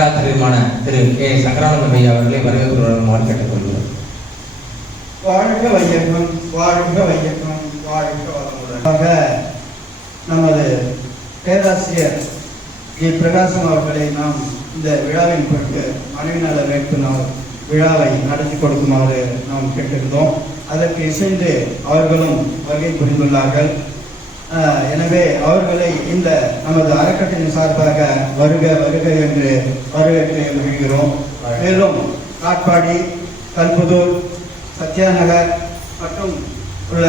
பேராசிரியருமான திரு K சங்கரானந்தம் ஐயா அவர்களை வரவேற்புடன் கேட்டுக்கொள்கிறோம். வாழ்க வையகம், வாழ்க வையகம், வாழ்க வளமுடன். நமது பேராசிரியர் ஜி பிரகாசம் அவர்களை நாம் இந்த விழாவின் பொருட்டு மனைவி நல வேட்பு நாள் விழாவை நடத்தி கொடுக்குமாறு நாம் கேட்டிருந்தோம். அதற்கு இசைந்து அவர்களும் வருகை புரிந்துள்ளார்கள். எனவே அவர்களை இந்த நமது அறக்கட்டளையின் சார்பாக வருக வருக என்று வரவேற்று மகிழ்கிறோம். மேலும் காட்பாடி, கல்புதூர், சத்யாநகர் மற்றும் உள்ள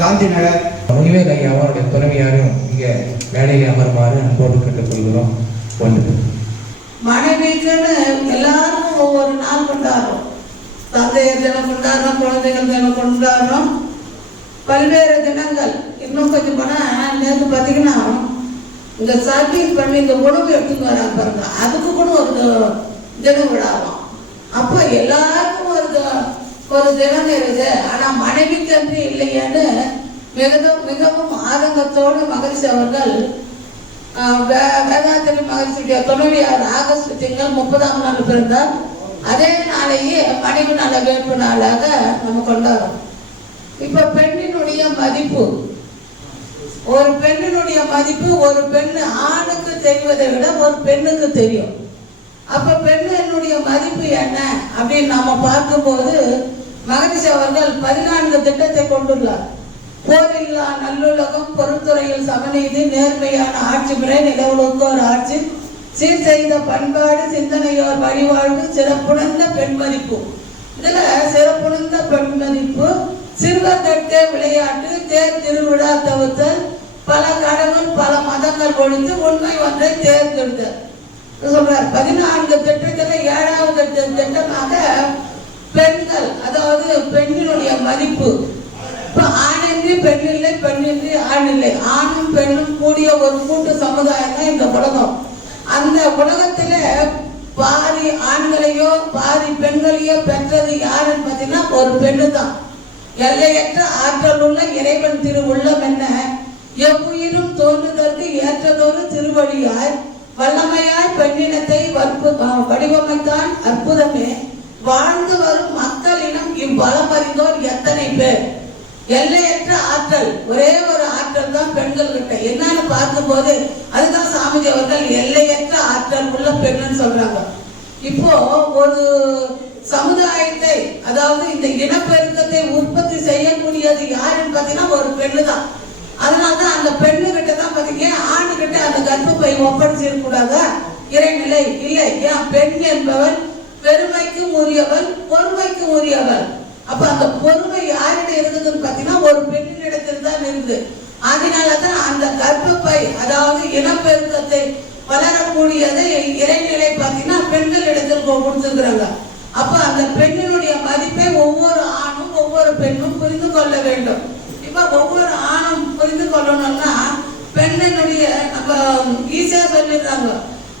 காந்தி நகர் முனிவேல் ஐயா அவருடைய துணைவியாரும் இங்கே மேடையில் அமருமாறு அன்போடு கேட்டுக்கொள்கிறோம். ஒன்று மனைவிக்குன்னு எல்லாரும் ஒவ்வொரு நாள் கொண்டாடுறோம். தந்தையர் தினம் கொண்டாடுறோம், குழந்தைகள் தினம் கொண்டாடுறோம், பல்வேறு தினங்கள். இன்னும் கொஞ்சம் போனால் நேற்று பார்த்தீங்கன்னா இந்த சர்வீஸ் பண்ணி இந்த உணவு எடுத்துன்னு வராங்க பாருங்க, அதுக்கு கூட ஒரு தினம் விழாவும். அப்போ எல்லாருக்கும் ஒரு தினம் இருக்குது. ஆனால் மனைவிக்கு அன்று இல்லையான்னு மிகவும் ஆதங்கத்தோடு மகிழ்ச்சி அவர்கள் வேதாத்திரி மகிழ்ச்சியுடைய துணைவியார் ஆகஸ்ட் திங்கள் 30ஆம் நாள் பிறந்தார். அதே நாளையே மனைவி நல வேட்பு நாளாக நம்ம கொண்டாடுறோம். இப்ப பெண்ணினுடைய மதிப்பு, ஒரு பெண்ணினுடைய மதிப்பு ஒரு பெண் ஆணுக்கு தெரிவதை விட ஒரு பெண்ணுக்கு தெரியும். அப்ப பெண்ணினுடைய மதிப்பு என்ன அப்படின்னு நாம பார்க்கும்போது மகரிஷி அவர்கள் 14 திட்டத்தை கொண்டுள்ளார். போரில்லா நல்லுலகம், பொருள்துறையில் சமநீதி, நேர்மையான ஆட்சி முறை, நிலவுலோர் ஆட்சி, சீர் செய்த பண்பாடு, சிந்தனையோர் வழிவாழ்வு, சிறப்புணர்ந்த பெண் மதிப்பு. இதுல சிறப்புணர்ந்த பெண் மதிப்பு, சிறுவர் தட்டே விளையாட்டு, தேர் திருவிழா தவிர்த்தல், பல கடவுள் பல மதங்கள் ஒழித்து உண்மை ஒன்றை தேர்ந்தெடுத்தல் சொல்றார். 14 திட்டத்துல 7வது திட்டமாக பெண்கள், அதாவது பெண்ணினுடைய மதிப்பு. இப்ப ஆணின்றி பெண் இல்லை, பெண்ணின்றி ஆண் இல்லை, ஆணும் பெண்ணும் கூடிய ஒரு கூட்டு சமுதாயம் தான் இந்த உலகம். அந்த உலகத்துல பாதி ஆண்களையோ பாதி பெண்களையோ பெற்றது யாருன்னு பார்த்தீங்கன்னா ஒரு பெண்ணு தான். எல்லையற்ற ஆற்றல் உள்ள இறைவன் திரு உள்ளம் என்ன, எவ்வுயிரும் தோன்றுதற்கு ஏற்றதொரு திருவழியாய் வல்லமையாய் பெண்ணினத்தை வடிவமைத்தான் அற்புதமே, வாழ்ந்து வரும் மக்கள் இனம் இவ்வளம் அறிந்தோர் எத்தனை பேர். எல்லையற்ற ஆற்றல், ஒரே ஒரு ஆற்றல் தான் பெண்கள் கிட்ட. என்னன்னு பார்க்கும்போது அதுதான் சாமிஜி அவர்கள் எல்லையற்ற ஆற்றல் உள்ள பெண்ணுன்னு சொல்றாங்க. இப்போ ஒரு சமுதாயத்தை, அதாவது இந்த இனப்பெருக்கத்தை உற்பத்தி செய்யக்கூடியது யாருன்னு பார்த்தீங்கன்னா ஒரு பெண்ணு தான். அதனால்தான் அந்த பெண்ணு கிட்ட தான் பார்த்தீங்க, ஆணு கிட்ட அந்த கர்ப்பப்பை ஒப்படைச்சிருக்கூடாதா? இறைநிலை இல்லை. ஏன் பெண் என்பவள் பெருமைக்கும் உரியவள், பொறுமைக்கும் உரியவள். அப்ப அந்த பொறுமை யார்கிட்ட இருக்குதுன்னு பார்த்தீங்கன்னா ஒரு பெண்ணிடத்தில் தான் இருக்குது. அதனாலதான் அந்த கர்ப்பப்பை, அதாவது இனப்பெருக்கத்தை வளரக்கூடியதை இறைநிலை பார்த்தீங்கன்னா பெண்கள் இடத்தில் கொடுத்துருக்குறாங்க. அப்ப அந்த பெண்ணினுடைய மதிப்பை ஒவ்வொரு ஆணும் ஒவ்வொரு பெண்ணும் புரிந்து கொள்ள வேண்டும். இப்ப ஒவ்வொரு ஆணும் புரிந்து கொள்ளணும்னா பெண்ணினுடைய, நம்ம ஈஸியா சொல்லிடுறாங்க,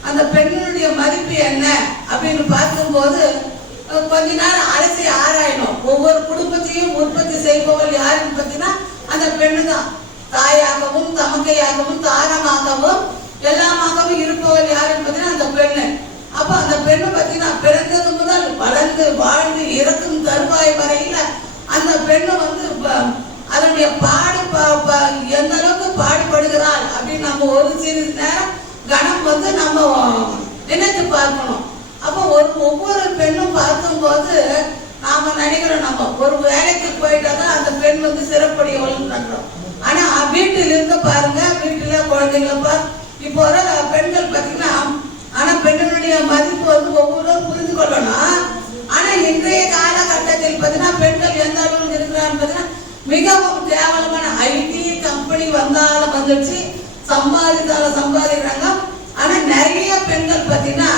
அந்த பெண்ணினுடைய மதிப்பு என்ன அப்படின்னு பார்க்கும்போது கொஞ்ச நேரம் அலசி ஆராயணும். ஒவ்வொரு குடும்பத்தையும் உற்பத்தி செய்பவள் யாருன்னு பார்த்தீங்கன்னா அந்த பெண்ணு தான். தாயாகவும் தமக்கையாகவும் தாரமாகவும் எல்லாமாகவும் இருப்பவள் யாருன்னு பார்த்தீங்கன்னா அந்த பெண்ணு. அப்ப அந்த பெண்ணு பார்த்தீங்கன்னா பிறந்தது முதல் வளர்ந்து வாழ்ந்து இறக்கும் தருவாய் வரையில அந்த பெண்ணு வந்து அதனுடைய எந்த அளவுக்கு பாடுபடுகிறாள் அப்படின்னு நம்ம ஒரு சிறிது நேரம் கணம் வந்து நம்ம நினைத்து பார்க்கணும். அப்போ ஒவ்வொரு பெண்ணும் பார்க்கும்போது நாம நினைக்கிறோம், நம்ம ஒரு வேலைக்கு போயிட்டா தான் அந்த பெண் வந்து சிறப்படையவள்னு நினைக்கிறோம். ஆனா வீட்டில் இருந்து பாருங்க, வீட்டுல குழந்தைங்கள இப்போ பெண்கள் பார்த்தீங்கன்னா, ஆனா பெண்களுடைய மதிப்பு வந்து ஒவ்வொருவரும் புரிந்து கொள்ளணும். ஆனா இன்றைய காலகட்டத்தில் பார்த்தீங்கன்னா பெண்கள் எந்த அளவுக்கு இருக்கிறான்னு பார்த்தீங்கன்னா மிகவும் கேவலமான ஐடி கம்பெனி வந்தாலும் வந்துச்சு, சம்பாதித்தாலும் சம்பாதிக்கிறாங்க. ஆனா நிறைய பெண்கள் பார்த்தீங்கன்னா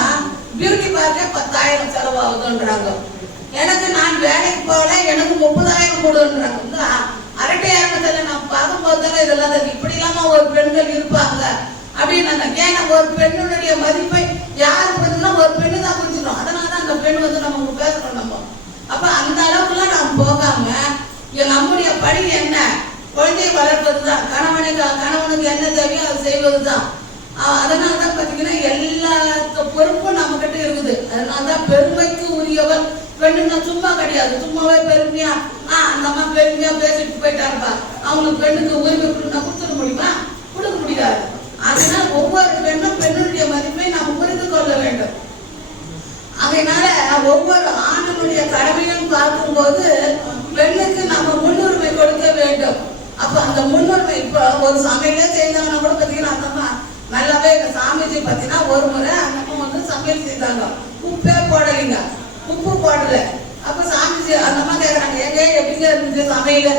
பியூட்டி பார்க்க 10,000 செலவாகுதுன்றாங்க. எனக்கு நான் வேலைக்கு போகல, எனக்கு 30,000 கொடுன்றாங்க. அரட்டை ஆரம்பத்தில் நான் பார்க்கும்போது தானே இதெல்லாம் இப்படி இல்லாம ஒரு பெண்கள் இருப்பாங்க அப்படின்னு. ஏன்னா ஒரு பெண்ணுடைய மதிப்பை யார் புரிஞ்சுனா ஒரு பெண்ணு தான் புரிஞ்சுக்கணும். அதனாலதான் அந்த பெண் வந்து நமக்கு பேசணும். நம்ம அப்ப அந்த அளவுக்குலாம் நாம் போகாம நம்முடைய பணி என்ன, குழந்தையை வளர்ப்பது தான். கணவனுக்கு என்ன தேவையோ அதை செய்வது தான். அதனால தான் பார்த்தீங்கன்னா எல்லா பொறுப்பும் நம்ம கிட்ட இருக்குது. அதனால தான் பெருமைக்கு உரியவர் பெண்ணுன்னா சும்மா கிடையாது. சும்மாவே பெருமையா அந்த அம்மா பெருமையா பேசிட்டு போயிட்டாருப்பா, அவங்களுக்கு பெண்ணுக்கு உரிமை கொடுத்துட முடியுமா? கொடுக்க முடியாது. அதனால ஒவ்வொரு பெண்ணும் பெண்ணுடைய மதிப்பை நாம் புரிந்து கொள்ள வேண்டும். அதனால ஒவ்வொரு ஆணுடைய கடமையும் பார்க்கும்போது பெண்ணுக்கு நம்ம முன்னுரிமை கொடுக்க வேண்டும். அப்ப அந்த முன்னுரிமை இப்ப ஒரு சமையலே செய்தாங்கன்னா கூட பார்த்தீங்கன்னா அந்த அம்மா நல்லாவே சாமிஜி பார்த்தீங்கன்னா ஒரு முறை அந்த அம்மா வந்து சமையல் செய்தாங்க, உப்பே போடலைங்க, உப்பு போடல. அப்ப சாமிஜி அந்த அம்மா கேட்கறாங்க, எங்க எப்படிங்க இருந்துச்சு சமையல?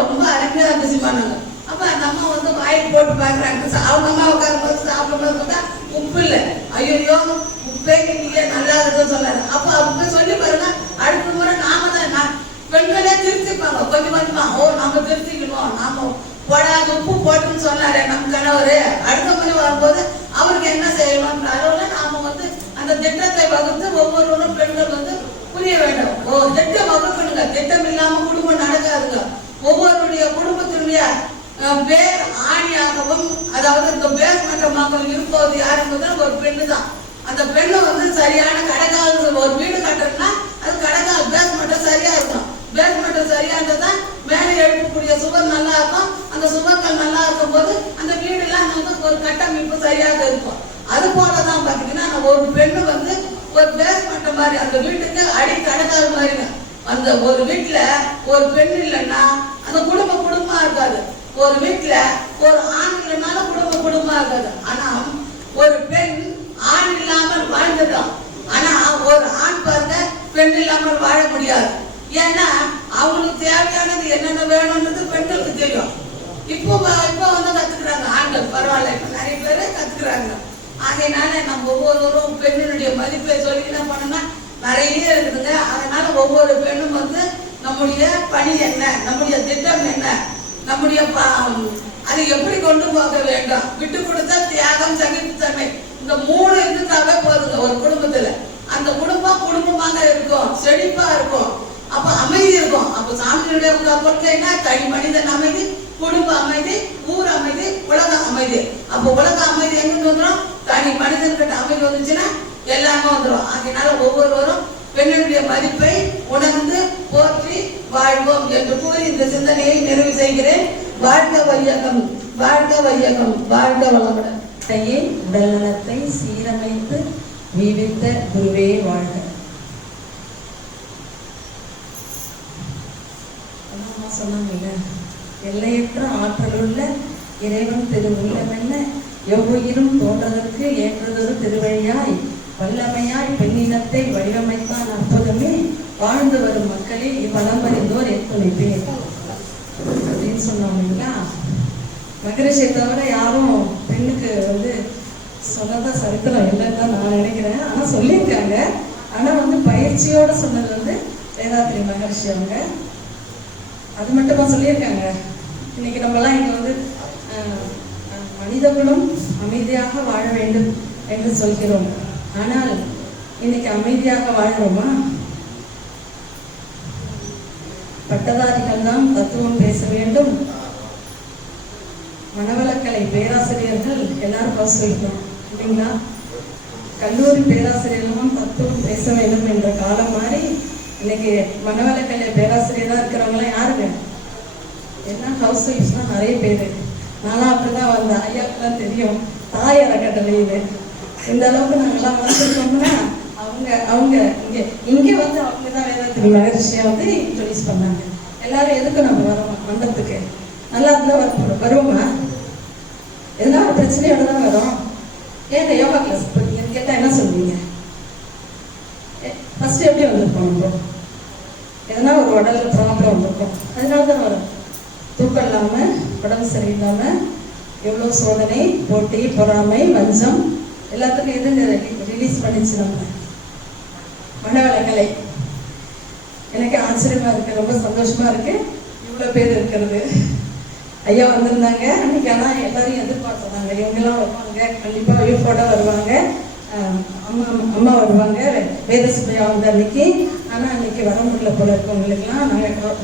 ரொம்ப அருமையா இருந்துச்சு பண்ணாங்க. அப்ப அந்த அம்மா வந்து வாயில் போட்டு பாக்குறாங்க. அவங்க அம்மா உட்காரும்போது சாப்பிடும்போது பார்த்தா உப்பு இல்லை. ஐயோ உப்பே நீங்க நல்லா இருக்குன்னு சொன்னாரு. அப்ப அவங்க சொல்லி பாருங்க, அடுத்த முறை நாம தான் பெண்களே திருத்திப்பாங்க கொஞ்சம் கொஞ்சமா. நம்ம திருத்திக்கணும், நாம போடாத உப்பு போட்டுன்னு சொன்னாரு நம்ம கணவரு, அடுத்த முறை வரும்போது அவருக்கு என்ன செய்யணும்ன்ற அளவுல நாம வந்து அந்த திட்டத்தை வகுத்து ஒவ்வொருவரும் பெண்கள் வந்து புரிய வேண்டும். திட்டம் வகுக்கணுங்க. திட்டம் இல்லாம குடும்பம் நடக்காதுங்க. ஒவ்வொருடைய குடும்பத்தினுடைய பேர் ஆணியாகவும், அதாவது இந்த பேஸ்மட்டமாக இருப்பது யாருங்கிறது ஒரு பெண்ணு தான். அந்த பெண்ணை வந்து சரியான கடைக்கால் ஒரு வீடு கட்டுறதுன்னா அது கடைக்கால் பேஸ்மட்டம் சரியா இருக்கும். பேஸ்மட்டம் சரியா இருந்தால் மேலே எழுப்பக்கூடிய சுவர் நல்லா இருக்கும். அந்த சுவர்கள் நல்லா இருக்கும் போது அந்த வீடுலாம் வந்து ஒரு கட்டமைப்பு சரியாக இருக்கும். அது போலதான் பாத்தீங்கன்னா ஒரு பெண்ணு வந்து ஒரு பேஸ்மட்டம் மாதிரி அந்த வீட்டுக்கு அடி கடைக்கால் மாதிரிங்க. அந்த ஒரு வீட்டுல ஒரு பெண் இல்லைன்னா அந்த குடும்பமா இருக்காது. ஒரு வீட்டுல ஒரு ஆண் இல்லைனாலும் குடும்பமா இருக்காது. ஆனா ஒரு பெண் ஆண் இல்லாமல் வாழ்ந்துடும். ஆனா ஒரு ஆண் பாருங்க பெண் இல்லாமல் வாழ முடியாது. ஏன்னா அவங்களுக்கு தேவையானது என்னென்ன வேணும்ன்றது பெண்களுக்கு தெரியும். இப்போ வந்து கத்துக்கிறாங்க ஆண்கள், பரவாயில்ல, இப்ப நிறைய பேர் கத்துக்கிறாங்க. அதனால நம்ம ஒவ்வொருவரும் பெண்ணினுடைய மதிப்பை சொல்லி என்ன பண்ணோம்னா நிறைய இருக்குதுங்க. அதனால ஒவ்வொரு பெண்ணும் வந்து நம்முடைய பணி என்ன, நம்முடைய திட்டம் என்ன, நம்முடைய அதை எப்படி கொண்டு போக வேண்டும், விட்டு கொடுத்த தியாகம், சகிப்புத்தன்மை, இந்த 3 இருந்துட்டாவே போதுங்க ஒரு குடும்பத்துல. அந்த குடும்பமாக இருக்கும், செழிப்பா இருக்கும், அப்ப அமைதி இருக்கும். அப்ப சாமியுடைய கொள்கைன்னா தனி மனிதன் அமைதி, குடும்ப அமைதி, ஊர் அமைதி, உலக அமைதி. அப்ப உலக அமைதி எங்கிருந்து வந்துடும்? தனி மனிதன்கிட்ட அமைதி வந்துச்சுன்னா எல்லாமே வந்துடும். அதனால ஒவ்வொருவரும் பெண்ணுடைய மதிப்பை உணர்ந்து போற்றி வாழ்வோம் என்று கூறி இந்த சிந்தனையை நிறைவு செய்கிறேன். வாழ்க வையகம், வாழ்க வையகம், வாழ்க வளமுடன். உடல் நலத்தை சீரமைத்து வீவித்த குருவே வாழ்க. சொன்னாங்க, எல்லையற்ற ஆற்றலுள்ள இறைவன் திருவுள்ளமென்ன எவ்வுயிரும் தோன்றதற்கு ஏற்றதொரு திருவழியாய் வல்லமையாய் பெண்ணினத்தை வடிவமைத்தான் அற்புதமே வாழ்ந்து வரும் மக்களில் இவ்வளம்பறிந்தோர் எத்தனை பேர் அப்படின்னு சொன்னோம் இல்லைங்களா. மகரிஷியை தவிர யாரும் பெண்ணுக்கு வந்து சொன்னதா சரித்திரம் இல்லைன்னு தான் நான் நினைக்கிறேன். ஆனால் சொல்லியிருக்காங்க. ஆனால் வந்து பயிற்சியோட சொன்னது வந்து வேதாத்ரி மகரிஷி அவங்க. அது மட்டுமா சொல்லியிருக்காங்க. இன்னைக்கு நம்மலாம் இங்கே வந்து மனித குலம் அமைதியாக வாழ வேண்டும் என்று சொல்கிறோம். ஆனால் இன்னைக்கு அமைதியாக வாழ்கிறோமா? பட்டதாரிகள் தான் தத்துவம் பேச வேண்டும். மனவளக்கலை பேராசிரியர்கள் எல்லாரும் பசுவிட்டோம் இல்லைங்களா. கல்லூரி பேராசிரியர்களும் தத்துவம் பேச வேண்டும் என்ற காலம் மாறி இன்னைக்கு மனவளக்கலை பேராசிரியராக இருக்கிறவங்களாம் யாருங்க? எல்லாம் ஹவுஸ் ஒய்ஃப்ஸ் தான் நிறைய பேர். நானும் அப்படிதான் வந்தேன். ஐயாக்கெல்லாம் தெரியும் தாய் அறக்கட்டளை இது. இந்த அளவுக்கு நாங்கள்லாம் வந்திருக்கோம்னா அவங்க இங்கே வந்து அவங்க தான் வேதாத்ரி மகரிஷியை வந்து இன்ட்ரோடியூஸ் பண்ணாங்க. எல்லாரும் எதுக்கு நம்ம வரோம் மண்டபத்துக்கு? நல்லா இருந்தால் வருவோமா? எதனா ஒரு பிரச்சனையோட தான் வரும். ஏங்க யோகா கிளாஸ் போறீங்கன்னு கேட்டால் என்ன சொல்லுவீங்க? ஃபர்ஸ்ட் எப்படி வந்திருப்போம்? நம்ம எதனா ஒரு உடல்ல ப்ராப்ளம் வந்திருக்கும், அதனால தான் வரும். தூக்கம் இல்லாமல், உடம்பு சரியில்லாமல், எவ்வளோ சோதனை, போட்டி, பொறாமை, வஞ்சம் எல்லாத்துக்கும் எது ரிலீஸ் பண்ணிச்சு நம்ம மனவளக்கலை. எனக்கு ஆச்சரியமா இருக்கு, ரொம்ப சந்தோஷமா இருக்கு இவ்வளோ பேர் இருக்கிறது. ஐயா வந்திருந்தாங்க அன்னைக்கு. ஆனால் எல்லாரையும் எதிர்பார்த்தாங்க இவங்கெல்லாம் வருவாங்க, கண்டிப்பாக யூஃபோட வருவாங்க, அம்மா வருவாங்க, வேத சுப்பையா வந்து அன்னைக்கு. ஆனால் அன்னைக்கு வர முடியல போல இருக்கவங்களுக்கெல்லாம்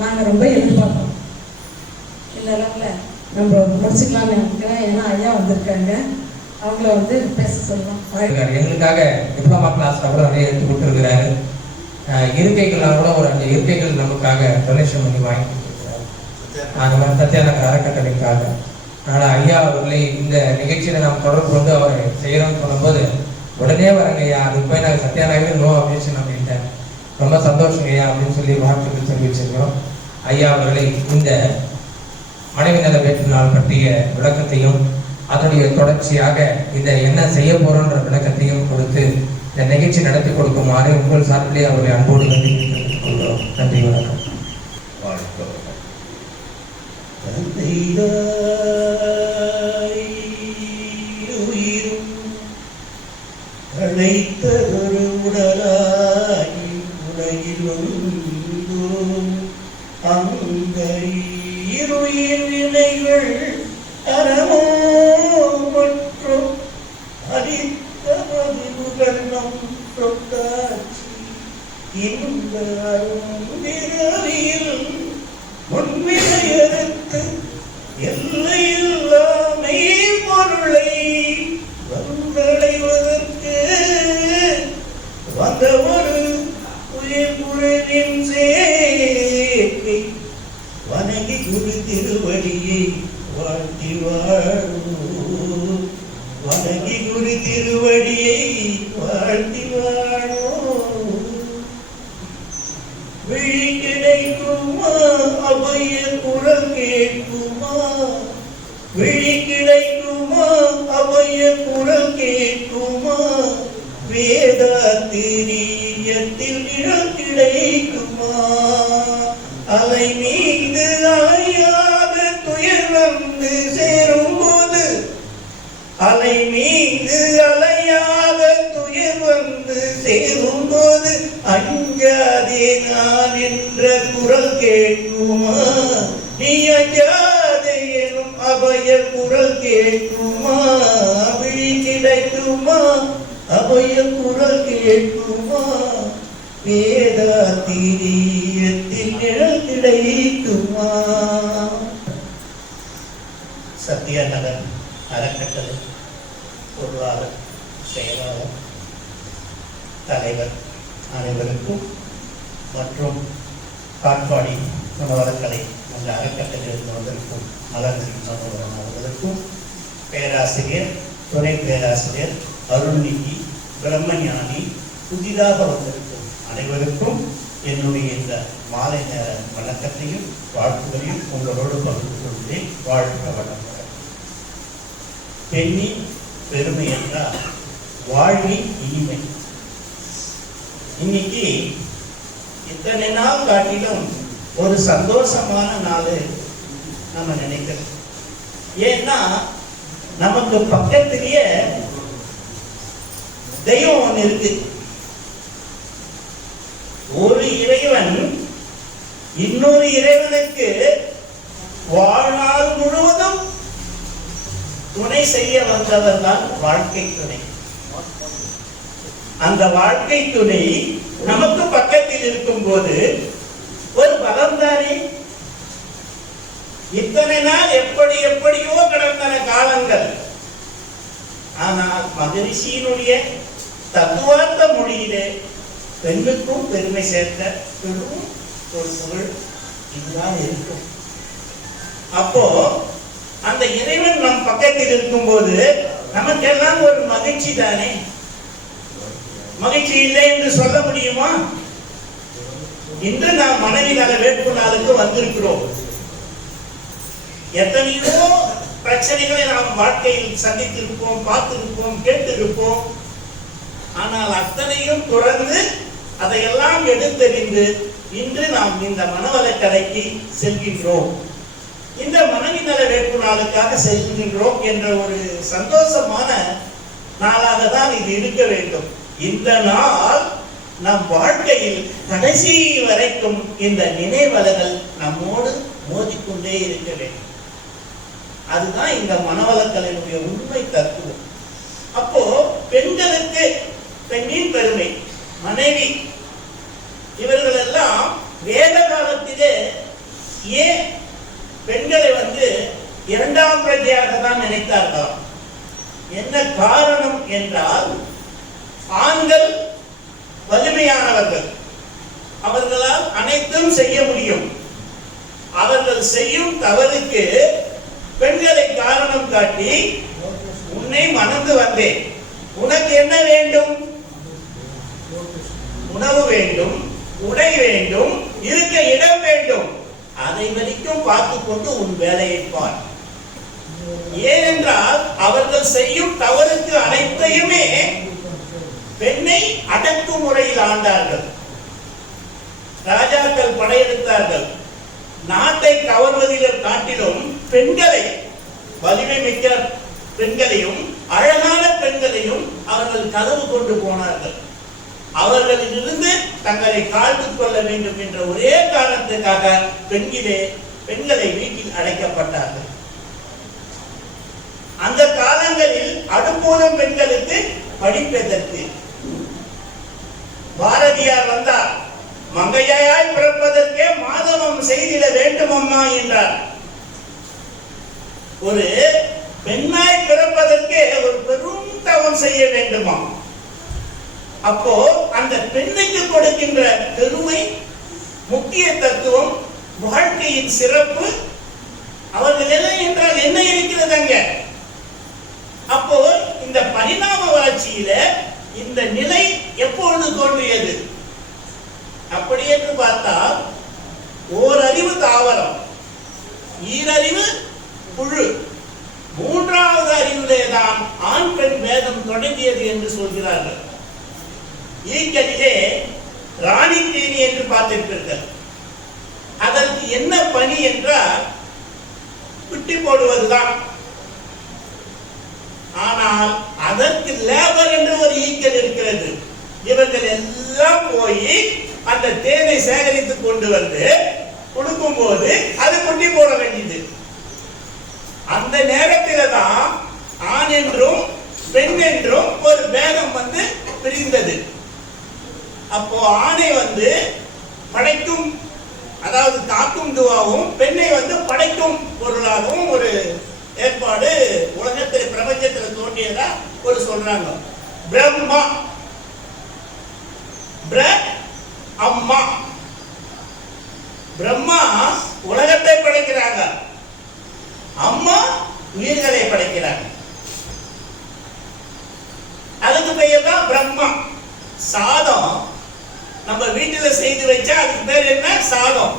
நாங்கள் ரொம்ப எதிர்பார்த்தோம். இந்த அளவில் நம்ம முடிச்சுக்கலாம்னு நினைக்கிறேன். ஏன்னா ஐயா வந்திருக்காங்க. அவங்கள வந்து பேச சொல்லலாம். எங்களுக்காக டிப்ளமா கிளாஸ்ல கூட நிறைய எடுத்து கொடுத்துருக்கிறாரு. இருக்கைகள்லாம் கூட ஒரு 5 இருக்கைகள் நமக்காக டொனேஷன் பண்ணி வாங்கி கொடுத்துருக்கிறாரு. அந்த மாதிரி சத்யாநகர் அறக்கட்டளைக்காக. அதனால் ஐயா அவர்களை இந்த நிகழ்ச்சியில் நாம் தொடர்பு கொண்டு அவர் செய்கிறோம்னு சொல்லும்போது உடனே வரங்க ஐயா, அதுக்கு போய் நாங்கள் சத்யாநகர் நோ அப்ஜெக்ஷன் அப்படின்ட்டேன், ரொம்ப சந்தோஷம் ஐயா அப்படின்னு சொல்லி வாழ்த்துக்கள் தெரிவிச்சிருக்கிறோம். ஐயா அவர்களை இந்த மனைவி நல வேட்பு நாள் பற்றிய விளக்கத்தையும் அதனுடைய தொடர்ச்சியாக இதை என்ன செய்ய போறோன்ற விளக்கத்தையும் கொடுத்து இந்த நிகழ்ச்சி நடத்தி கொடுக்குமாறு உங்கள் சார்பிலே அவரை அன்போடு நன்றி கொள்கிறோம். நன்றி, வணக்கம். அழைத்ததொரு உடலாகி உலகில் அந்த இருயின் நிலைகள் அறமோ மற்றும் அளித்த பதிவுகள் நம் சொத்தாட்சி இந்த அரும்பிறவியில் முன்வினையறுத்து எல்லையில்லாமை பொருளை வந்தடைவதற்கு வந்த ஒரு உயிர்குழலின் சேர்க்கை வணங்கி குரு திருவடியை வாழ்த்தி வாழும், வணங்கி குரு திருவடியை வாழ்த்தி வாழும். விழி கிடைக்குமா அபய குரல் கேட்குமா, விழி கிடைக்குமா அபய குரல் கேட்குமா, வேதாத்திரியத்தில் இடம் கிடைக்குமா, அலை மீது அலையாத துயர் வந்து சேரும் போது, அலை மீது அலையாத துயர் வந்து சேரும் போது அஞ்சாதே நான் என்ற குரல் கேட்குமா, நீ அஞ்சாதே எனும் அபய குரல் கேட்குமா, விழி கிடைக்குமா அபய குரல் கேட்குமா, வேதாத்திரியத்தில் நிழல் கிடைக்குமா. சத்யாநகர் அறக்கட்டளை பொருளாளர், செயலாளர், தலைவர் அனைவருக்கும் மற்றும் காட்பாடி உணவகக்கலை என்ற அறக்கட்டளையிலிருந்து வந்திருக்கும் மலர்ந்திருக்கும் சகோதரன் அவர்களுக்கும், பேராசிரியர், துணை பேராசிரியர் அருள்நிதி, பிரம்மஞானி, புதிதாக வந்திருக்கும் அனைவருக்கும் என்னுடைய இந்த மாலை நேர வணக்கத்தையும் வாழ்த்துகளையும் உங்களோடு பகிர்ந்து கொள்கிறேன். வாழ்க வளமுடன். பெண்ணின் பெருமை என்றால் வாழ்வின் இனிமை. இன்னைக்கு இத்தனை நாள் காட்டிலும் ஒரு சந்தோஷமான நாள் நம்ம நினைக்கிறோம். ஏன்னா நமக்கு பக்கத்திலேயே தெய்வம் ஒன்று இருக்கு. ஒரு இறைவன் இன்னொரு இறைவனுக்கு வாழ்நாள் முழுவதும் துணை செய்ய வந்தவர் தான் வாழ்க்கை துணை. அந்த வாழ்க்கை துணை நமக்கு பக்கத்தில் இருக்கும் போது ஒரு பலம் தானே. இத்தனை நாள் எப்படி எப்படியோ கடந்தன காலங்கள். ஆனால் மகரிஷியினுடைய தத்துவார்த்த மொழியிலே பெண்ணுக்கும் பெருமை சேர்த்த பெரும் ஒரு புகழ் இதுதான் இருக்கும். அப்போ அந்த இறைவன் நம் பக்கத்தில் இருக்கும் போது நமக்கெல்லாம் ஒரு மகிழ்ச்சி தானே. மகிழ்ச்சி இல்லை என்று சொல்ல முடியுமா? இன்று நாம் மனைவி நல வேட்பு நாளுக்கு வந்திருக்கிறோம். எத்தனையோ பிரச்சனைகளை நாம் வாழ்க்கையில் சந்தித்திருப்போம், பார்த்திருப்போம், கேட்டிருப்போம். ஆனால் அத்தனையும் தொடர்ந்து அதையெல்லாம் எடுத்தறிந்து இன்று நாம் இந்த மனவளக்கலைக்கு செல்கின்றோம். இந்த மனைவி நல வேட்பு நாளுக்காக செல்கின்றோம் என்ற ஒரு சந்தோஷமான நாளாக தான் இது இருக்க வேண்டும். இந்த நாள் நம் வாழ்க்கையில் கடைசி வரைக்கும் இந்த நினைவலைகள் நம்மோடு மோதிக்கொண்டே இருக்க வேண்டும். அதுதான் இந்த மனவளக்கலையினுடைய உண்மை தத்துவம். அப்போ பெண்களுக்கு பெண்ணின் பெருமை, மனைவி, இவர்கள் எல்லாம் வேத காலத்திலே ஏன் பெண்களை இரண்டாம் பிரஜையாக தான் நினைத்தார்களாம். என்ன காரணம் என்றால், ஆண்கள் வலிமையானவர்கள், அவர்களால் அனைத்தும் செய்ய முடியும். அவர்கள் செய்யும் தவறுக்கு பெண்களை காரணம் காட்டி, உன்னை மணந்து வந்தேன், உனக்கு என்ன வேண்டும்? உணவு வேண்டும், உடை வேண்டும், இருக்க இடம் வேண்டும். அதை வரைக்கும் பார்த்து கொண்டு உன் வேலையை பார். ஏனென்றால் அவர்கள் செய்யும் தவறுக்கு அனைத்தையுமே பெண்ணை அடக்கும் முறையில் ஆண்டார்கள். ராஜாக்கள் படையெடுத்தார்கள். நாட்டை கவர்வதில் காட்டிலும் பெண்களை, வலிமை மிக்க பெண்களையும் அழகான பெண்களையும் அவர்கள் கதவு கொண்டு போனார்கள். அவர்களிலிருந்து தங்களை காத்துக் கொள்ள வேண்டும் என்ற ஒரே காரணத்துக்காக பெண்களை வீட்டில் அடைக்கப்பட்டார்கள். அந்த காலங்களில் அடுப்பூதும் பெண்களுக்கு படிப்பதற்கு பாரதியார் வந்தார். மங்கையாய் பிறப்பதற்கே மாதவம் செய்திட வேண்டும் அம்மா என்றார். ஒரு பெண்ணாய் பிறப்பதற்கே ஒரு பெரும் தவம் செய்ய வேண்டுமா? அப்போ அந்த பெண்ணுக்கு கொடுக்கின்ற பெருமை, முக்கிய தத்துவம், வாழ்க்கையின் சிறப்பு, அவர்கள் என்ன என்றால் என்ன இருக்கிறது அங்க? அப்போ இந்த பரிணாம வளர்ச்சியில இந்த நிலை எப்பொழுது தோன்றியது? அப்படி என்று பார்த்தால், ஓரறிவு தாவரம், ஈரறிவு புழு, மூன்றாவது அறிவிலே தான் ஆண் பெண் வேதம் தொடங்கியது என்று சொல்கிறார்கள். ஈக்களிலே ராணி தேனி என்று பார்த்திருப்பீர்கள். அதற்கு என்ன பணி என்றால் குட்டி போடுவதுதான். ஆனால் அதற்கு லேபர் என்று ஒரு ஈக்கள் இருக்கிறது. இவர்கள் எல்லாம் போய் அந்த தேனை சேகரித்து கொண்டு வந்து கொடுக்கும் போது அது குட்டி போட வேண்டியது. அந்த நேரத்தில் தான் ஆண் என்றும் பெண் என்றும் ஒரு பேதம் வந்து பிரிந்தது. அப்போ ஆணை வந்து படைக்கும், அதாவது காக்கும் துவாவும், பெண்ணை வந்து படைக்கும் பொருளாகவும் ஒரு ஏற்பாடு உலகத்தில் பிரபஞ்சத்தில் தோன்றியதா ஒரு சொல்றாங்க. பிரம்மா, அம்மா. பிரம்மா உலகத்தை படைக்கிறாங்க, அம்மா உயிர்களை படைக்கிறாங்க. அதுக்கு பெயர் தான் பிரம்மா. சாதம் நம்ம வீட்டுல செய்து வச்சா அதுக்கு பேர் என்ன? சாதம்.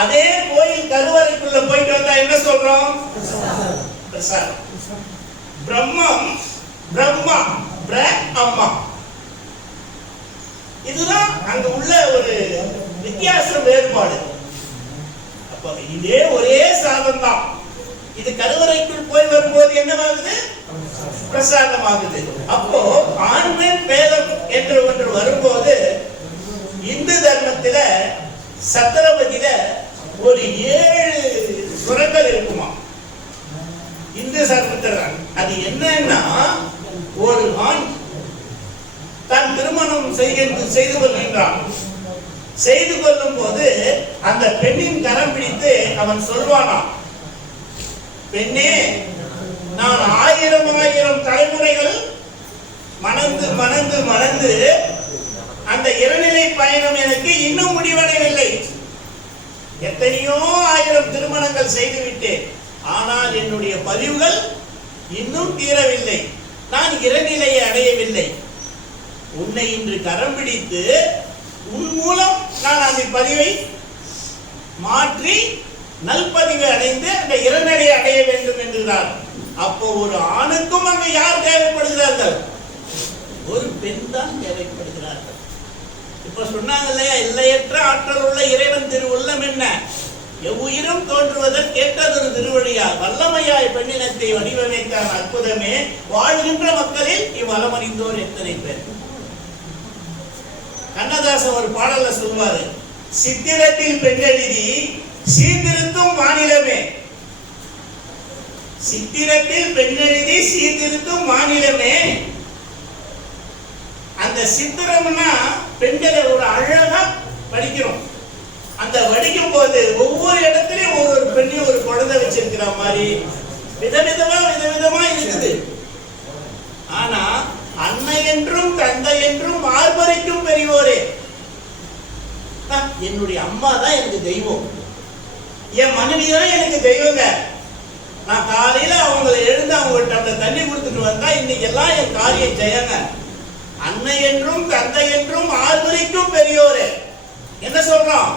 அதே கோயில் கருவறைக்குள்ள போயிட்டு வந்தா என்ன சொல்றோம்? பிரசாதம். பிரம்மம், பிரம்மா, அம்மா. இதுதான் அங்க உள்ள ஒரு வித்தியாசம், வேறுபாடு. அப்ப இதே ஒரே சாதம் தான். இது கருவறைக்குள் போய் வரும்போது என்னவாகுது? பிரசாதமாகுது. அப்போ ஆண் பெண் பேதம் என்று ஒன்று வரும்போது இந்து தர்மத்தில சத்திரபதியில ஒரு 7 சுரங்கள் இருக்குமா இந்து தர்மத்தில். அது என்னன்னா, ஒரு ஆண் தன் திருமணம் செய்து கொள்கின்றான். செய்து கொள்ளும் போது அந்த பெண்ணின் கரம் பிடித்து அவன் சொல்வானா, பெண்ணே, நான் 1000 தலைமுறைகள் மணந்து மணந்து மணந்து அந்த இறைநிலை பயணம் எனக்கு இன்னும் முடிவடையவில்லை. எத்தனையோ 1000 திருமணங்கள் செய்துவிட்டேன், ஆனால் என்னுடைய பதிவுகள் இன்னும் தீரவில்லை. நான் இறைநிலையை அடையவில்லை. உன்னை இன்று கரம் பிடித்து உன் மூலம் நான் அந்த பதிவை மாற்றி நல்பதிவை அடைந்து அந்த இறைநிலையை அடைய வேண்டும் என்கிறார். அப்போ ஒரு ஆணுக்கும் அங்க யார் தேவைப்படுகிறார்கள்? ஒரு பெண் தான் தேவைப்படுகிறார்கள். இப்ப சொன்னாங்க இல்லையா, எல்லையற்ற ஆற்றல் உள்ள இறைவன் திருவுள்ளம் என்ன? எவ்வுயிரும் தோன்றுவதற்கேற்றதொரு திருவழியார் வல்லமையாய் பெண்ணினத்தை வடிவமைத்தான் அற்புதமே, வாழ்கின்ற மக்களில் இவ்வளமறிந்தோர் எத்தனை பேர். கண்ணதாசன் ஒரு பாடல்ல சொல்வாரு, சித்திரத்தில் பெண்ணெழுதி சீர்திருத்தும் மாநிலமே. சித்திரத்தில் பெண்ணெழுதி சீர்திருத்தும் மாநிலமே. அந்த சித்திரம்னா பெண்களை ஒரு அழகா படிக்கிறோம். அந்த வடிக்கும் போது ஒவ்வொரு இடத்துலயும் ஒரு பெண்ணையும் ஒரு குழந்தை வச்சிருக்கிற மாதிரி விதவிதமா இருக்குது. ஆனா அன்னை என்றும் தந்தை என்றும் மார்பரைக்கும் பெரியோரே. என்னுடைய அம்மா தான் எனக்கு தெய்வம், என் மனைவி தான் எனக்கு தெய்வங்க. நான் காலையில அவங்களை எழுந்து அவங்கள்ட்ட அந்த தண்ணி கொடுத்துட்டு வந்தா இன்னைக்கு எல்லாம் என் காரியம் செய்யங்க. அன்னை என்றும் தந்தை என்றும் ஆர்வரிக்கும் பெரியோரே. என்ன சொல்றோம்?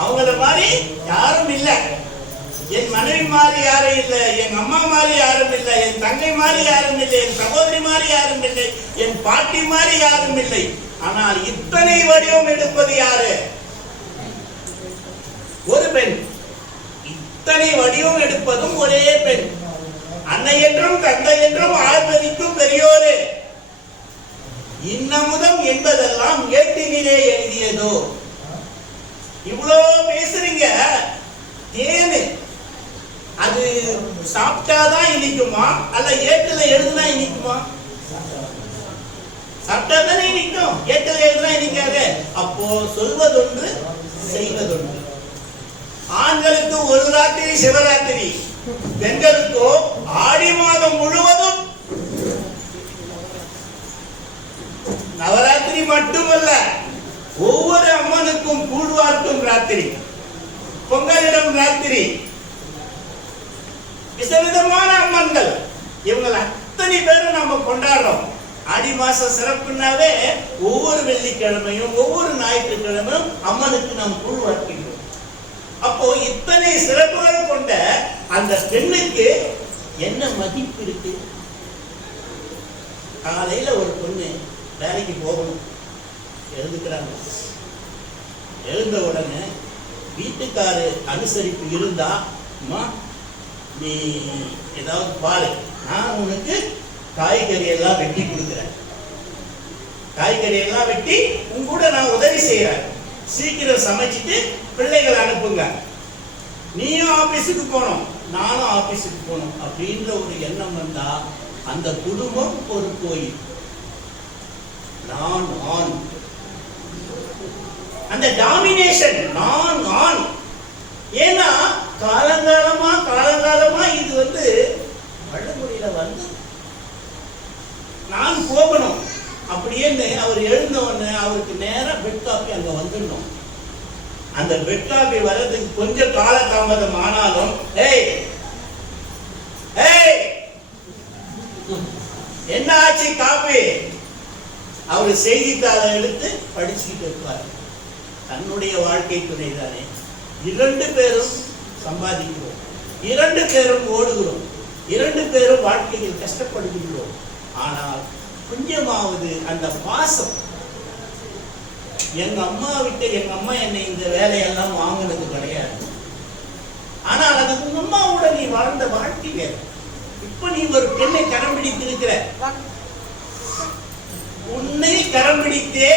அவங்கள மாதிரி யாரும் இல்லை. என் மனைவி மாதிரி யாரும் இல்லை, என் அம்மா மாதிரி யாரும் இல்லை, என் தங்கை மாதிரி யாரும் இல்லை, என் சகோதரி மாதிரி யாரும் இல்லை, என் பாட்டி மாதிரி யாரும் இல்லை. ஆனால் இத்தனை வடிவம் எடுப்பது யாரு? ஒரு பெண். இத்தனை வடிவம் எடுப்பதும் ஒரே பெண். அன்னை என்றும் தந்தை என்றும் ஆர்வரிக்கும் பெரியோரே. இன்னமுதம் என்பதெல்லாம் ஏட்டினிலே எழுதியதோ. இவ்வளோ பேசுறீங்க. தேனு அது சாப்பிட்டாதான் இனிக்குமா அல்ல ஏட்டுல எழுதுனா இனிக்குமா? சாப்பிட்டா தானே இனிக்கும், ஏட்டுல எழுதுனா இனிக்காது. அப்போ சொல்வதொன்று செய்வதொன்று. ஆண்களுக்கு ஒரு ராத்திரி சிவராத்திரி, பெண்களுக்கோ ஆடி மாதம் முழுவதும் நவராத்திரி மட்டுமல்ல, ஒவ்வொரு அம்மனுக்கும் கூழ்வார்க்கும் ராத்திரி, பொங்கலிடம் ராத்திரி, விதவிதமான அம்மன்கள். இவங்க அத்தனை பேரும் நம்ம கொண்டாடுறோம். ஆடி மாசம் சிறப்புனாவே ஒவ்வொரு வெள்ளிக்கிழமையும் ஒவ்வொரு ஞாயிற்றுக்கிழமையும் அம்மனுக்கு நாம் கூழ்வார்க்கின்றோம். அப்போ இத்தனை சிறப்புகள் கொண்ட அந்த பெண்ணுக்கு என்ன மதிப்பு இருக்கு? காலையில ஒரு பொண்ணு வேலைக்கு போகணும், எழுந்துக்கிறாங்க. எழுந்த உடனே வீட்டுக்காரு அனுசரிப்பு இருந்தா, அம்மா நீ ஏதாவது பாரு, நான் உனக்கு காய்கறி எல்லாம் வெட்டி கொடுக்குறேன், காய்கறி எல்லாம் வெட்டி உன் கூட நான் உதவி செய்யறேன், சீக்கிரம் சமைச்சிட்டு பிள்ளைகளை அனுப்புங்க, நீயும் ஆபீஸுக்கு போகணும் நானும் ஆபீஸுக்கு போகணும் அப்படின்ற ஒரு எண்ணம் வந்தா அந்த குடும்பம் ஒரு கோயில். நான் ஆண், அந்த டாமினேஷன் நான் ஆண். ஏன்னா காலங்காலமா இது வழிமுறையில வந்து நான் போகணும் அப்படின்னு அவர் எழுந்தவொன்னு அவருக்கு நேரம் பெட் காப்பி அங்க வந்துடணும். அந்த பெட் காப்பி வர்றதுக்கு கொஞ்சம் கால தாமதம் ஆனாலும் என்ன ஆச்சு காப்பி, அவர் செய்தித்தாளை எடுத்து படிச்சுக்கிட்டு இருப்பார். தன்னுடைய வாழ்க்கை துணை தானே, 2 பேரும் சம்பாதிக்கிறோம், 2 பேரும் ஓடுகிறோம், 2 பேரும் வாழ்க்கையில் கஷ்டப்படுகின்றோம். ஆனால் கொஞ்சமாவது அந்த பாசம். எங்க அம்மா விட்டு எங்க அம்மா என்னை இந்த வேலையெல்லாம் வாங்கினது கிடையாது. ஆனால் அது உங்க அம்மாவோட நீ வாழ்ந்த வாழ்க்கை வேறு. இப்ப நீ ஒரு பெண்ணை கரம் பிடித்திருக்கிற, உன்னை கரம் பிடித்தே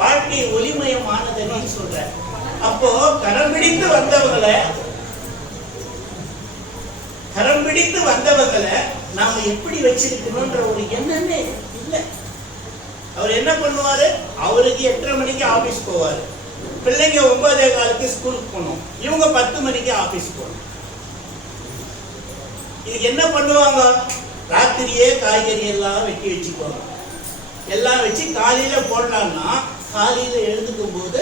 வாழ்க்கை ஒளிமயமானதுன்னு சொல்ற. அப்போ கரம் பிடித்து வந்தவங்களை நாம எப்படி வச்சிருக்கணும்ன்ற ஒரு எண்ணமே இல்லை. அவர் என்ன பண்ணுவாரு? அவருக்கு 8:30 மணிக்கு ஆபீஸ் போவாரு, பிள்ளைங்க 9:15 ஸ்கூலுக்கு போகணும், இவங்க 10 மணிக்கு ஆபீஸ் போகணும். இது என்ன பண்ணுவாங்க? ராத்திரியே காய்கறி எல்லாம் வெட்டி வச்சுக்குவாங்க. எல்லாம் வச்சு காலையில போடலாம்னா காலையில எழுந்துக்கும் போது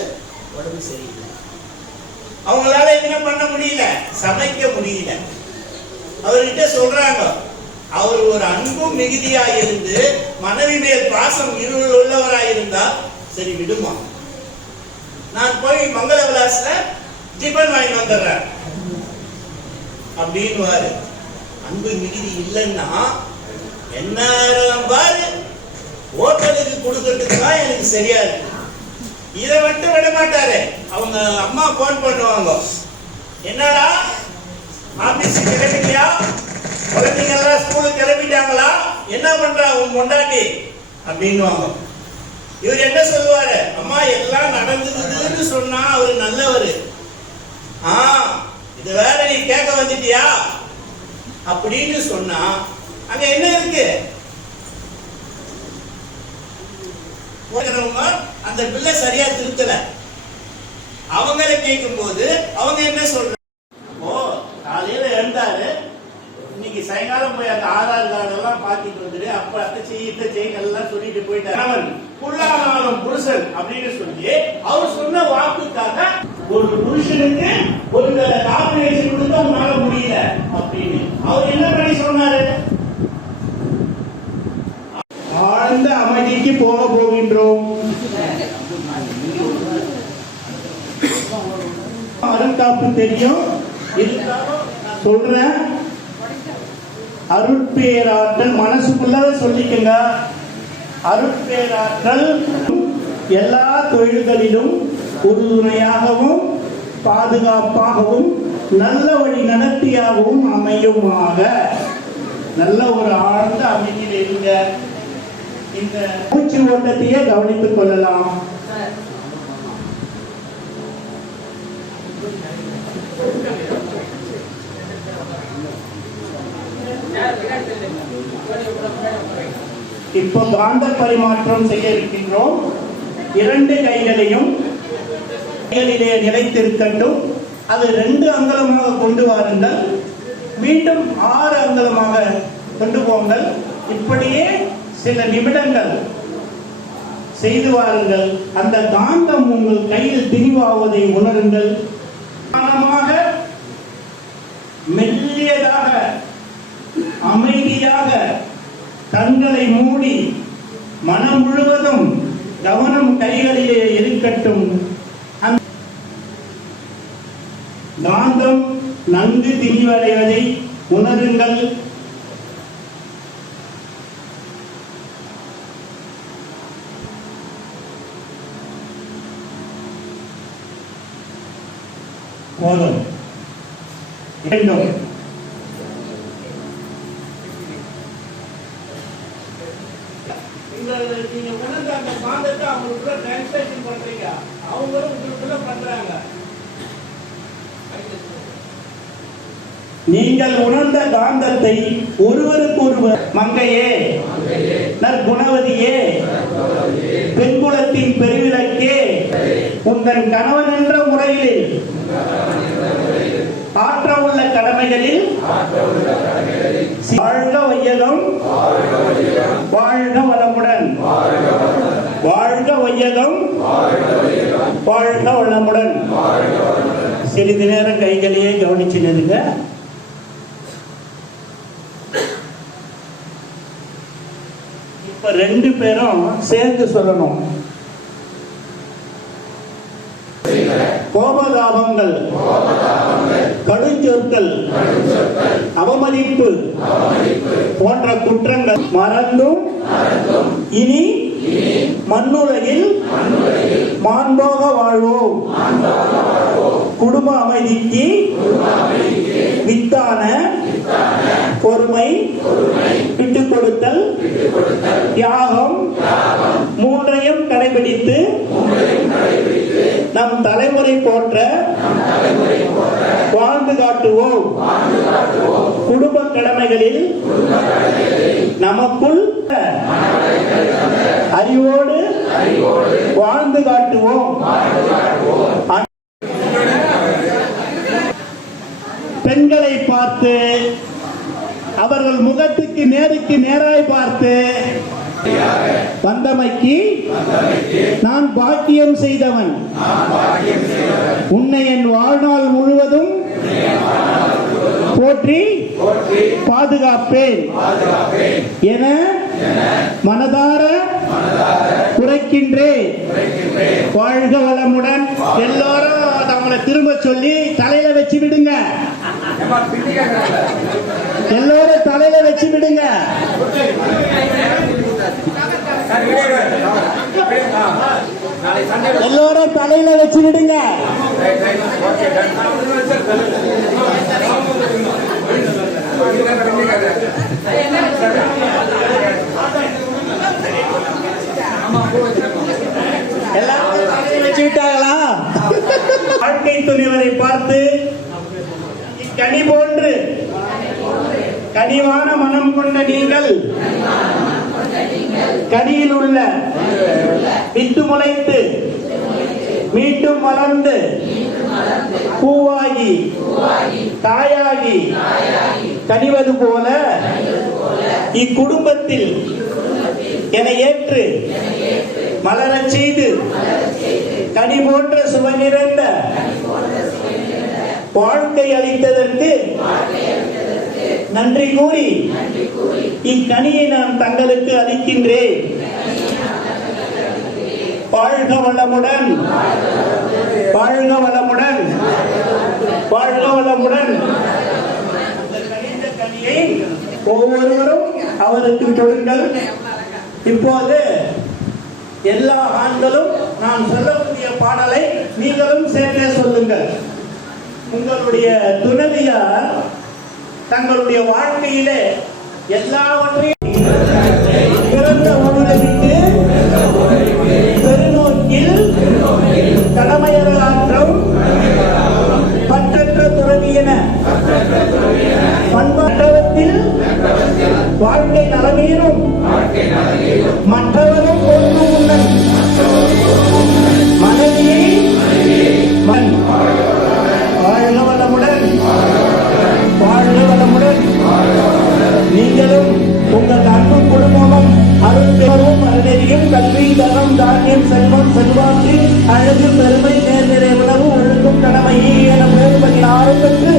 உடம்பு சரியில்லை, அவங்களால என்ன பண்ண முடியல, சமைக்க முடியல. அவர்கிட்ட சொல்றாங்க, அவர் ஒரு அன்பும் மிகுதியாய் இருந்து மனைவி மேல் பாசம் உள்ளவராயிருந்தா சரி விடுமா, நான் போய் மங்கள விலாஸ்ல டிபன் வாங்கி வந்துடுறேன் அப்படின்னு. அன்பு மிகுதி இல்லைன்னா என்ன பாரு, ஹோட்டலுக்கு கொடுக்கறதுக்கு தான் எனக்கு சரியா இருக்கு. இதை மட்டும் விட மாட்டாரு. அவங்க அம்மா போன் பண்ணுவாங்க, என்னடா ஆபீஸுக்கு கிளம்பிட்டியா, குழந்தைங்க எல்லாம் ஸ்கூலுக்கு கிளம்பிட்டாங்களா, என்ன பண்றா உன் பொண்டாட்டி அப்படின்னுவாங்க. இவர் என்ன சொல்லுவாரு? அம்மா எல்லாம் நடந்துக்குதுன்னு சொன்னா அவரு நல்லவரு, இது வேற நீ கேட்க வந்துட்டியா அப்படின்னு சொன்னா அங்க என்ன இருக்கு? அந்த பிள்ளை சரியா திருத்தல. அவங்களை கேட்கும் போது அவங்க என்ன சொல்றாங்க? காலையில எழுந்தாரு, இன்னைக்கு சாயங்காலம் போய் போய் அந்த ஆதார் கார்டு எல்லாம் பாத்திட்டு வந்துரு, அப்ப அதை செய்ய எல்லாம் சொல்லிட்டு போயிட்டார். அவன் புல்லானாலும் புருஷன் அப்படின்னு சொல்லி அவர் சொன்ன வாக்குக்காக ஒரு புருஷனுக்கு ஒரு காம்பினேஷன் கொடுக்க உன்னால முடியல அப்படின்னு அவர் என்ன பண்ணி சொன்னாரு? ஆழ்ந்த அமைதிக்கு போக போகின்றோம். அருட்காப்பு தெரியும், இருந்தாலும் நான் சொல்றேன். அருட்பேராற்றல் மனசுக்குள்ள சொல்லிக்கங்க. அருட்பேராற்றல் எல்லா தொழில்களிலும் உறுதுணையாகவும் பாதுகாப்பாகவும் நல்ல வழி நடத்தியாகவும் அமையுமாக. நல்ல ஒரு ஆழ்ந்த அமைதியில் இருங்க. இந்த மூச்சு ஓட்டத்தையே கவனித்துக் கொள்ளலாம். இப்போ காந்த பரிமாற்றம் செய்ய இருக்கின்றோம். 2 கைகளையும் கைகளிலே நிலைத்திருக்கட்டும். அது 2 அங்குலமாக கொண்டு வாருங்கள். மீண்டும் 6 அங்குலமாக கொண்டு போங்கள். இப்படியே சில நிமிடங்கள் செய்து வாருங்கள். அந்த காந்தம் உங்கள் கையில் திரிவாவதை உணருங்கள். மெல்லியதாக அமைதியாக கண்களை மூடி மனம் முழுவதும் கவனம் கைகளிலே இருக்கட்டும். காந்தம் நன்கு திரிவடைவதை உணருங்கள். போதும். வேண்டும். நீங்க உணர்ந்த அந்த காந்தத்தை அவங்களுக்குள்ள டிரான்ஸ்லேஷன் பண்றீங்க, அவங்களும் உங்களுக்குள்ள பண்றாங்க. நீங்கள் உணர்ந்த காந்தத்தை ஒருவருக்கு ஒருவர் மங்கையே, நற்குணவதியே, பெண்குலத்தின் பெருவிளக்கே, உங்கள் கணவன் என்ற முறையில் ஆற்ற உள்ள கடமைகளில் வாழ்க வையகம், வாழ்க வளமுடன். வாழ்க வையகம், வாழ்க வளமுடன். சிறிது நேரம் கைகளையே கவனிச்சு நிறுங்க. இப்ப 2 பேரும் சேர்ந்து சொல்லணும். கோபதாபங்கள், கடுஞ்சொற்கள், அவமதிப்பு போன்ற குற்றங்கள் மறந்தும் இனி மண்ணுலகில் மாண்போக வாழ்வோம். குடும்ப அமைதிக்கு வித்தான பொறுமை, விட்டுக் கொடுத்தல், தியாகம் 3ஐயும் கடைபிடித்து நம் தலைமுறை போற்ற வாழ்ந்து காட்டுவோம். குடும்ப கடமைகளில் நமக்குள் அறிவோடு வாழ்ந்து காட்டுவோம். பெண்களை பார்த்து அவர்கள் முகத்துக்கு நேருக்கு நேராய் பார்த்து வந்தமைக்கு நான் பாக்கியம் செய்தவன், உன்னை என் வாழ்நாள் முழுவதும் போற்றி பாதுகாப்பேன் என மனதார உரைக்கின்றேன். வாழ்க வளமுடன். எல்லோரும் அவங்களை திரும்ப சொல்லி தலையில வச்சு விடுங்க. எல்லோரும் தலையில வச்சு விடுங்க. எல்லோரும் தலையில வச்சு விடுங்க. எல்லாரும் தலையில வச்சு விட்டாங்களா? வாழ்க்கை துணிவரை பார்த்து இக்கனி போன்று கனிவான மனம் கொண்ட நீங்கள் கனியில் உள்ள வித்து முளைத்து மீண்டும் வளர்ந்து பூவாகி தாயாகி கனிவது போல இக்குடும்பத்தில் என்னை ஏற்று மலரச் செய்து கனி போன்ற சுவை நிறைந்த வாழ்க்கை அளித்ததற்கு நன்றி கூறி இக்கனியை நான் தங்களுக்கு அளிக்கின்றேன். வாழ்க வளமுடன், வாழ்க வளமுடன், வாழ்க வளமுடன். இந்த கனியை ஒவ்வொருவரும் அவருக்கு கொடுங்கள். இப்போது எல்லா ஆண்களும் நான் சொல்லக்கூடிய பாடலை நீங்களும் சேர்த்தே சொல்லுங்கள். உங்களுடைய துணைவியார் தங்களுடைய வாழ்க்கையிலே எல்லாவற்றையும் பிறந்த ஊரை விட்டு பெருநோக்கில் கடமையராற்றும் பற்றற்ற துறவி என பண்பற்றவத்தில் வாழ்க்கை நலமீரும் மற்றவரும் கொண்டு உண்ணன் மனைவியை வாழ்க வளமுடன், வாழ்க வளமுடன். நீங்களும் உங்கள் அன்பு குடும்பமும் அருள்பெரும் அருளெறியும் கல்வி தரம் தானியம் செல்வம் செல்வாக்கு அழகு பெருமை நேர்நிறை உணவு ஒழுக்கும் கடமை என 16 பெற்று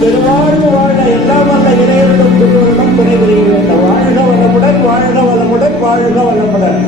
பெருவாழ்வு வாழ எல்லாம் வல்ல இறைவனும் குருவனும் துணை புரிய வேண்டும். வாழ்க வளமுடன், வாழ்க வளமுடன், வாழ்க வளமுடன்.